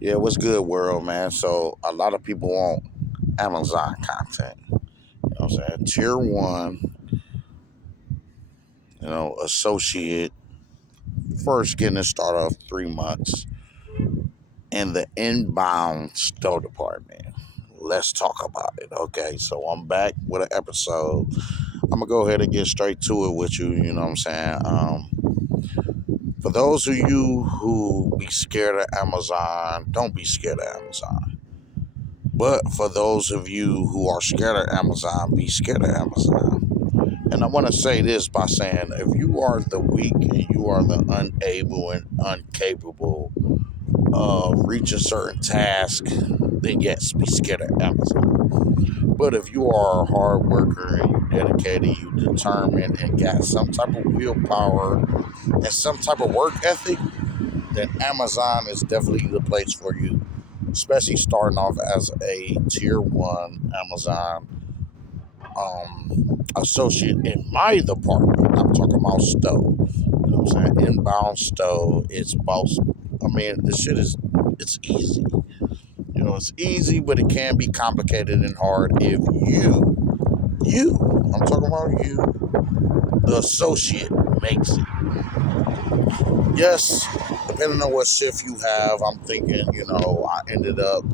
Yeah, what's good, world, man? So a lot of people want Amazon content. You know what I'm saying? Tier one, associate, first getting it started off 3 months in the inbound store department. Let's talk about it. Okay, so I'm back with an episode. I'm gonna go ahead and get straight to it with you. You know what I'm saying? For those of you who be scared of Amazon, don't be scared of Amazon. But for those of you who are scared of Amazon, be scared of Amazon. And I want to say this by saying if you are the weak and you are the unable and incapable of reaching certain tasks, then yes, be scared of Amazon. But if you are a hard worker and you dedicated, you determined, and got some type of willpower and some type of work ethic, then Amazon is definitely the place for you, especially starting off as a tier one Amazon associate in my department. I'm talking about Stowe. You know what I'm saying? Inbound Stowe. It's boss. I mean, this shit is it's easy. It's easy, but it can be complicated and hard if I'm talking about you, the associate makes it. Yes, depending on what shift you have, I'm thinking, I ended up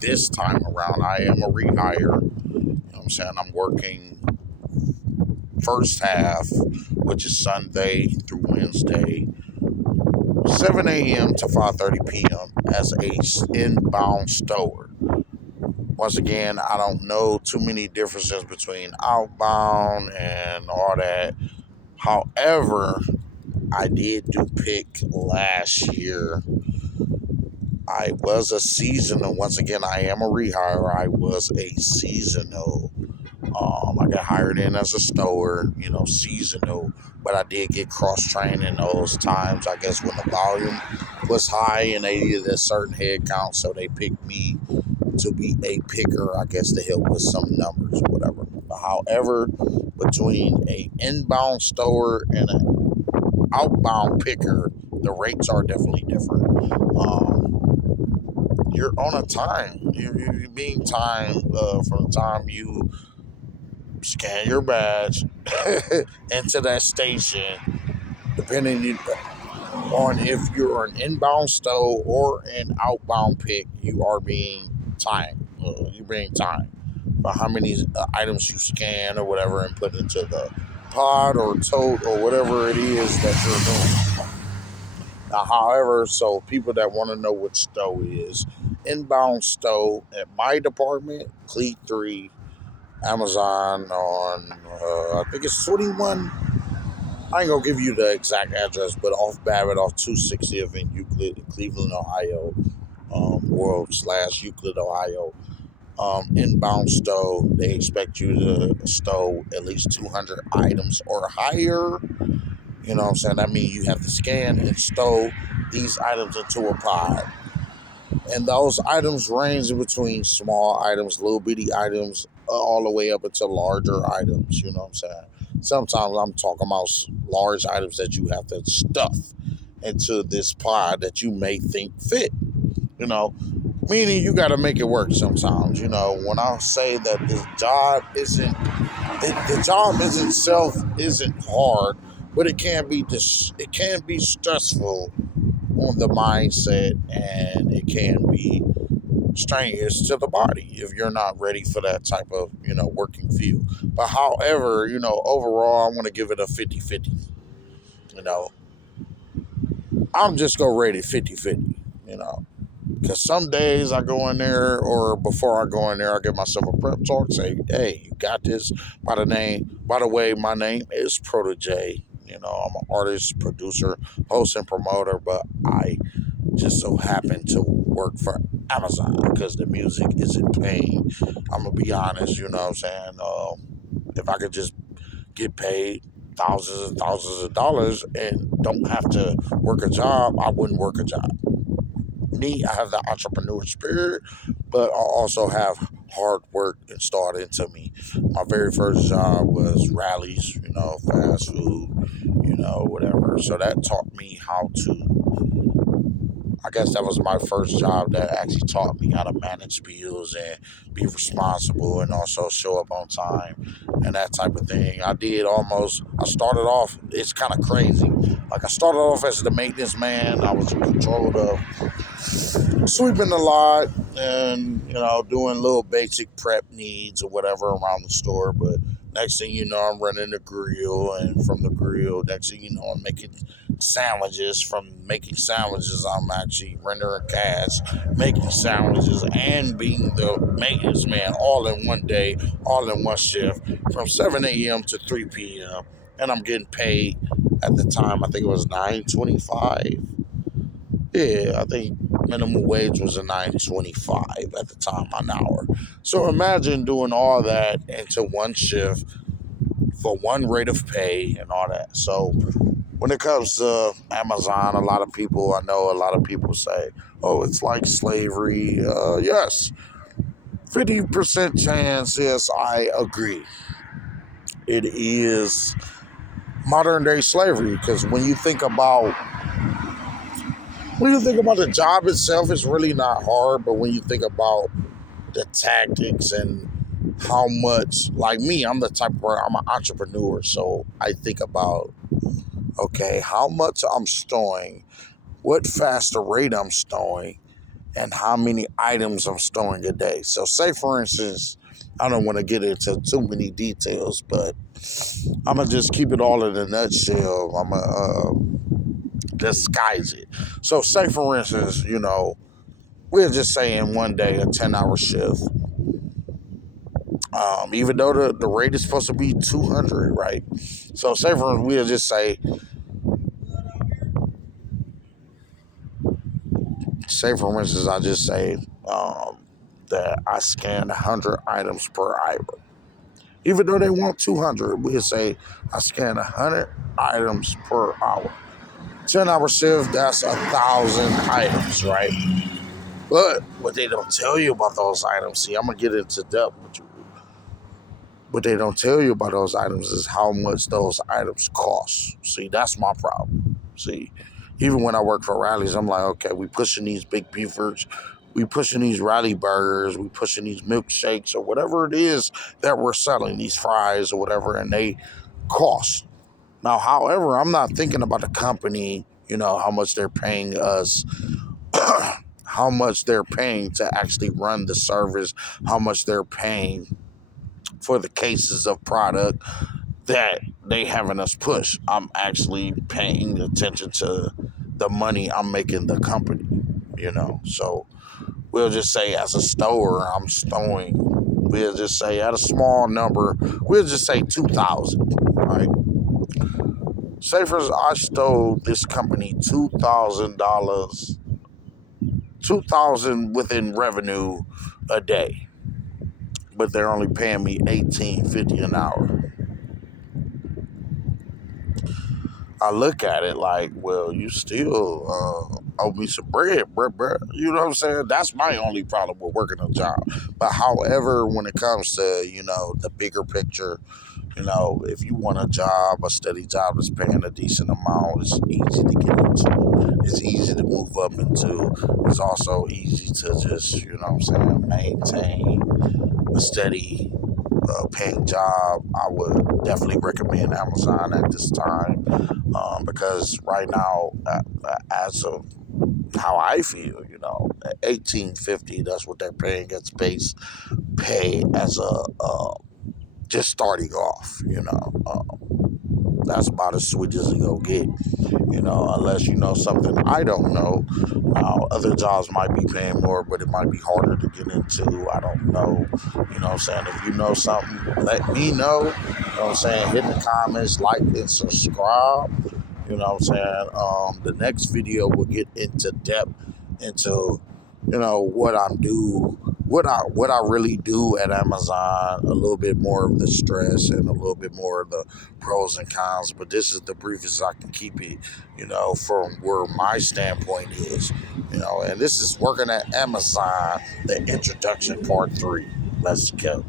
this time around, I am a rehire. You know what I'm saying? I'm working first half, which is Sunday through Wednesday, 7 a.m. to 5:30 p.m. as a inbound stower. Once again, I don't know too many differences between outbound and all that. However, I did do pick last year. I was a seasonal. Once again, I am a rehire. I was a seasonal. I got hired in as a stower, seasonal, but I did get cross trained in those times. I guess when the volume was high and they needed a certain head count, so they picked me to be a picker, I guess, to help with some numbers or whatever. However, between a inbound stower and an outbound picker, the rates are definitely different. You're on a time. You're being timed from the time you scan your badge into that station, depending on if you're an inbound stow or an outbound pick, you are being timed. You're being timed for how many items you scan or whatever and put into the pod or tote or whatever it is that you're doing. Now, however, so people that want to know what stow is, inbound stow at my department, pt.3, Amazon on, I think it's 21. I ain't gonna give you the exact address, but off Babbitt, off 260th in Euclid, Cleveland, Ohio, world slash Euclid, Ohio. Inbound stow, they expect you to stow at least 200 items or higher. You know what I'm saying? That means you have to scan and stow these items into a pod. And those items range in between small items, little bitty items, all the way up until larger items. You know what I'm saying? Sometimes I'm talking about large items that you have to stuff into this pod that you may think fit. You know, meaning you got to make it work sometimes. When I say that this job isn't, the job is itself isn't hard, but it can be stressful on the mindset, and it can be strenuous to the body if you're not ready for that type of working field. But however, overall I want to give it a 50-50. you know I'm just gonna rate it 50-50. Because some days I go in there, or before I go in there, I give myself a prep talk, say, hey, you got this. By the way, my name is Protege. I'm an artist, producer, host, and promoter, but I just so happen to work for Amazon because the music isn't paying. I'm going to be honest, you know what I'm saying? If I could just get paid thousands and thousands of dollars and don't have to work a job, I wouldn't work a job. Me, I have the entrepreneur spirit, but I also have hard work installed into me. My very first job was rallies, fast food, whatever. So that taught me I guess that was my first job that actually taught me how to manage bills and be responsible and also show up on time and that type of thing. I started off, it's kind of crazy. Like I started off as the maintenance man. I was in control of sweeping the lot and doing little basic prep needs or whatever around the store. But next thing you know, I'm running the grill, and from the grill, next thing you know, I'm making sandwiches. From making sandwiches, I'm actually rendering cash, making sandwiches, and being the maintenance man all in one day, all in one shift, from 7 a.m. to 3 p.m. And I'm getting paid at the time. I think it was 9.25. Yeah, I think minimum wage was a 9.25 at the time an hour. So imagine doing all that into one shift for one rate of pay and all that. So when it comes to Amazon, I know a lot of people say, "Oh, it's like slavery." Yes, 50% chance. Yes, I agree. It is modern day slavery because when you think about the job itself, it's really not hard. But when you think about the tactics and how much, like me, I'm the type where I'm an entrepreneur. So I think about, okay, how much I'm storing, what faster rate I'm storing, and how many items I'm storing a day. So say, for instance, I don't want to get into too many details, but I'm going to just keep it all in a nutshell. I'm going to disguise it. So say, for instance, we're just saying one day a 10-hour shift. Even though the rate is supposed to be 200, right? So say we'll just say for instance, I just say that I scan 100 items per item. Even though they want 200, we'll say I scan 100 items per hour. 10-hour shift, that's 1,000 items, right? But what they don't tell you about those items, see, I'm gonna get into depth with you. What they don't tell you about those items is how much those items cost. See, that's my problem. See, even when I work for rallies, I'm like, okay, we pushing these big beefers, we pushing these rally burgers, we pushing these milkshakes or whatever it is that we're selling, these fries or whatever, and they cost. Now, however, I'm not thinking about the company, how much they're paying us, how much they're paying to actually run the service, how much they're paying for the cases of product that they having us push. I'm actually paying attention to the money I'm making the company, So we'll just say as a store, I'm stowing. We'll just say at a small number, we'll just say 2,000, right? Say for instance, I stole this company $2,000, 2,000 within revenue a day, but they're only paying me 18.50 an hour. I look at it like, well, you still owe me some bread, bruh. You know what I'm saying? That's my only problem with working a job. But however, when it comes to, the bigger picture, if you want a job, a steady job that's paying a decent amount, it's easy to get into. It's easy to move up into. It's also easy to just, maintain a steady paying job. I would definitely recommend Amazon at this time because right now, as of how I feel, 18.50. That's what they're paying as base pay as a just starting off. That's about as sweet as it go get. Unless you know something I don't know. Other jobs might be paying more, but it might be harder to get into. I don't know. What I'm saying? If you know something, let me know. You know what I'm saying? Hit the comments, like, and subscribe. You know what I'm saying? The next video will get into depth into, what I really do at Amazon, a little bit more of the stress and a little bit more of the pros and cons. But this is the briefest I can keep it, from where my standpoint is, and this is working at Amazon, the introduction part 3. Let's go.